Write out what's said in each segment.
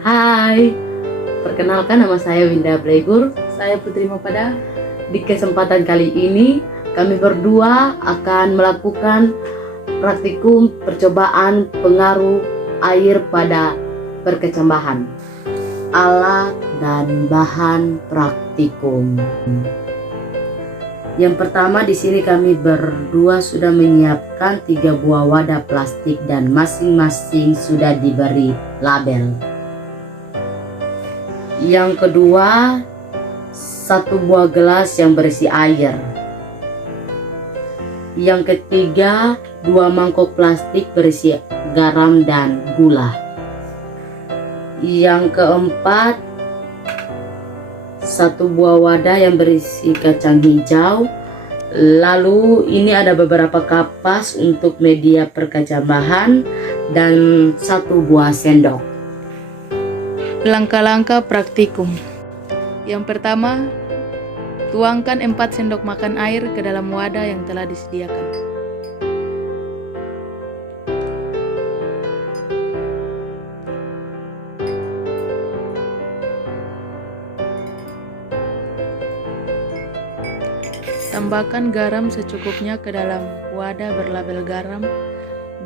Hai, perkenalkan nama saya Winda Blegur. Saya Putri Mapada. Di kesempatan kali ini kami berdua akan melakukan praktikum percobaan pengaruh air pada perkecambahan. Alat dan bahan praktikum. Yang pertama, di sini kami berdua sudah menyiapkan 3 buah wadah plastik dan masing-masing sudah diberi label. Yang kedua, 1 buah gelas yang berisi air. Yang ketiga, 2 mangkok plastik berisi garam dan gula. Yang keempat, 1 buah wadah yang berisi kacang hijau. Lalu ini ada beberapa kapas untuk media perkecambahan dan 1 buah sendok. Langkah-langkah praktikum. Yang pertama, tuangkan 4 sendok makan air ke dalam wadah yang telah disediakan. Tambahkan garam secukupnya ke dalam wadah berlabel garam,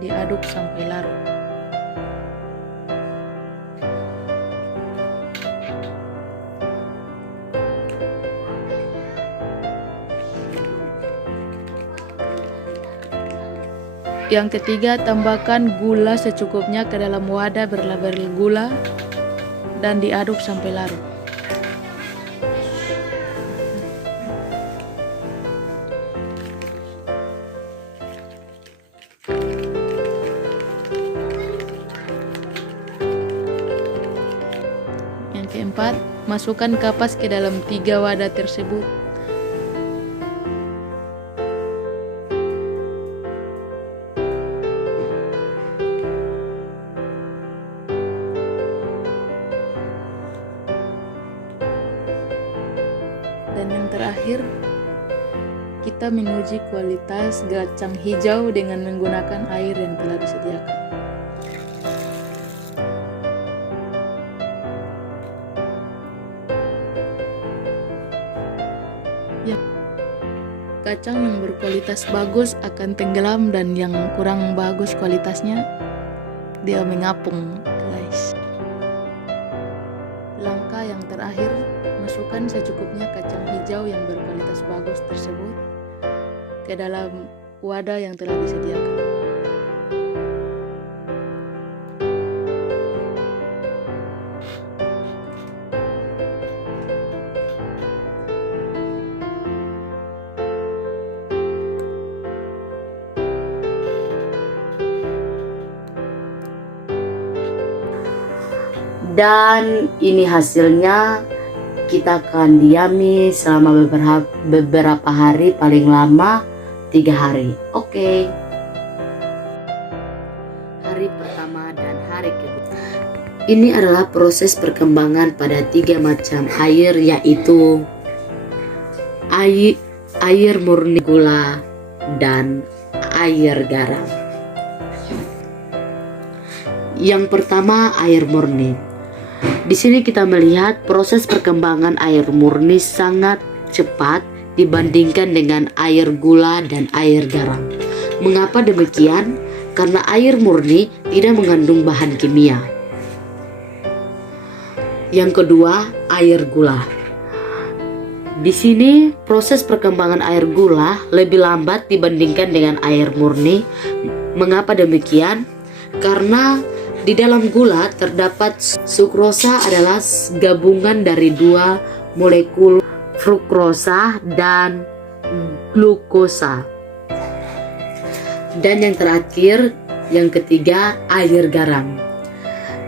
diaduk sampai larut. Yang ketiga, tambahkan gula secukupnya ke dalam wadah berlabel gula dan diaduk sampai larut. Yang keempat, masukkan kapas ke dalam 3 wadah tersebut. Dan yang terakhir, kita menguji kualitas kacang hijau dengan menggunakan air yang telah disediakan. Ya, kacang yang berkualitas bagus akan tenggelam dan yang kurang bagus kualitasnya dia mengapung, guys. Langkah yang terakhir, masukkan secukupnya kacang hijau yang berkualitas bagus tersebut ke dalam wadah yang telah disediakan. Dan ini hasilnya. Kita akan diami selama beberapa hari, paling lama 3 hari. Oke. Hari pertama dan hari kedua. Ini adalah proses perkembangan pada 3 macam air, yaitu air murni, gula, dan air garam. Yang pertama, air murni. Di sini kita melihat proses perkembangan air murni sangat cepat dibandingkan dengan air gula dan air garam. Mengapa demikian? Karena air murni tidak mengandung bahan kimia. Yang kedua, air gula. Di sini proses perkembangan air gula lebih lambat dibandingkan dengan air murni. Mengapa demikian? Karena di dalam gula terdapat sukrosa, adalah gabungan dari 2 molekul fruktosa dan glukosa. Dan yang terakhir, yang ketiga, air garam.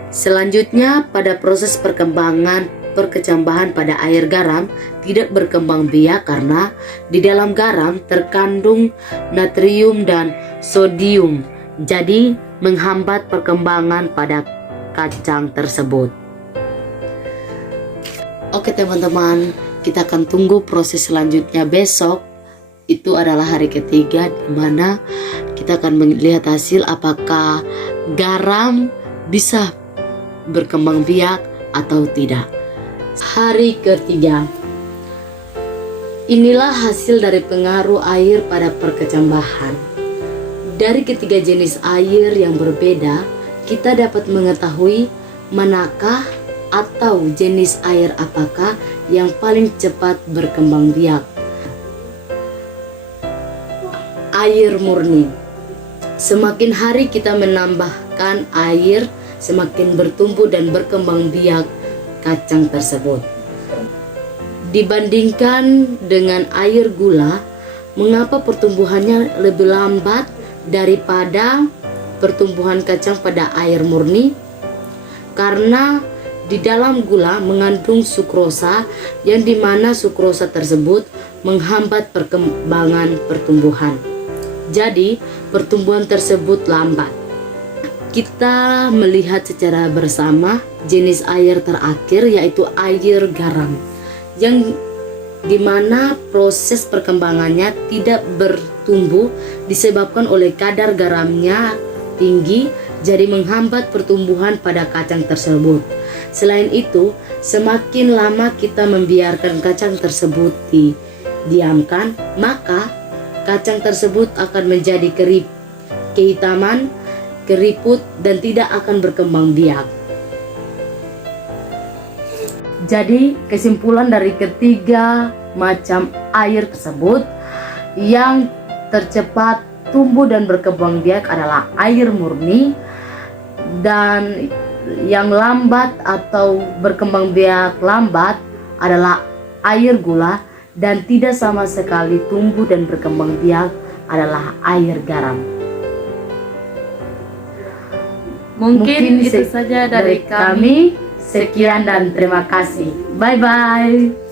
Selanjutnya, pada proses perkembangan perkecambahan pada air garam tidak berkembang biak karena di dalam garam terkandung natrium dan sodium. Jadi menghambat perkembangan pada kacang tersebut. Oke teman-teman, kita akan tunggu proses selanjutnya besok. Itu adalah hari ketiga, di mana kita akan melihat hasil apakah garam bisa berkembang biak atau tidak. Hari ketiga. Inilah hasil dari pengaruh air pada perkecambahan. Dari ketiga jenis air yang berbeda, kita dapat mengetahui manakah atau jenis air apakah yang paling cepat berkembang biak. Air murni. Semakin hari kita menambahkan air, semakin bertumbuh dan berkembang biak kacang tersebut. Dibandingkan dengan air gula, mengapa pertumbuhannya lebih lambat daripada pertumbuhan kacang pada air murni? Karena di dalam gula mengandung sukrosa, yang dimana sukrosa tersebut menghambat perkembangan pertumbuhan. Jadi pertumbuhan tersebut lambat. Kita melihat secara bersama jenis air terakhir, yaitu air garam, yang dimana proses perkembangannya tidak bertumbuh disebabkan oleh kadar garamnya tinggi, jadi menghambat pertumbuhan pada kacang tersebut. Selain itu, semakin lama kita membiarkan kacang tersebut didiamkan, maka kacang tersebut akan menjadi kehitaman, keriput, dan tidak akan berkembang biak. Jadi kesimpulan dari ketiga macam air tersebut, yang tercepat tumbuh dan berkembang biak adalah air murni, dan yang lambat atau berkembang biak lambat adalah air gula, dan tidak sama sekali tumbuh dan berkembang biak adalah air garam. Mungkin itu saja dari kami. Sekian dan terima kasih. Bye bye.